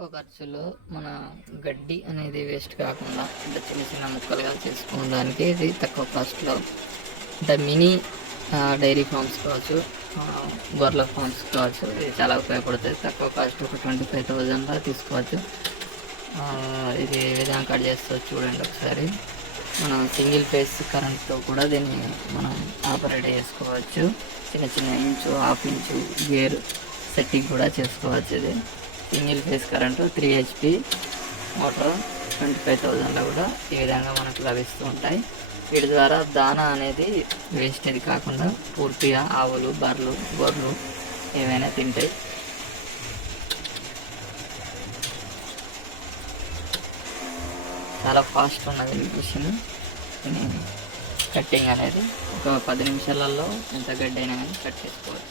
తక్కువ ఖర్చులో మన గడ్డి అనేది వేస్ట్ కాకుండా అంటే చిన్న చిన్న ముక్కలుగా చేసుకోవడానికి ఇది తక్కువ కాస్ట్లో అంటే మినీ డైరీ ఫార్మ్స్ కావచ్చు, గొర్రెల ఫార్మ్స్ కావచ్చు, ఇది చాలా ఉపయోగపడుతుంది. తక్కువ కాస్ట్ ఒక 25,000 తీసుకోవచ్చు. ఇది ఏ విధంగా కట్ చేస్తుంది చూడండి ఒకసారి. మనం సింగిల్ ఫేస్ కరెంట్తో కూడా దీన్ని మనం ఆపరేట్ చేసుకోవచ్చు. చిన్న చిన్న inch, half inch gear setting కూడా చేసుకోవచ్చు. ఇది single phase current 3 HP motor 25,000లో కూడా ఈ విధంగా మనకు లభిస్తూ ఉంటాయి. వీటి ద్వారా దానా అనేది వేస్టేజ్ కాకుండా పూర్తిగా ఆవులు, బర్రెలు, గొర్రెలు ఏవైనా తింటాయి. చాలా ఫాస్ట్ ఉన్నది మిషన్. కట్టింగ్ అనేది ఒక 10 నిమిషాలలో ఎంత గడ్డి అయినా కానీ కట్ చేసుకోవచ్చు.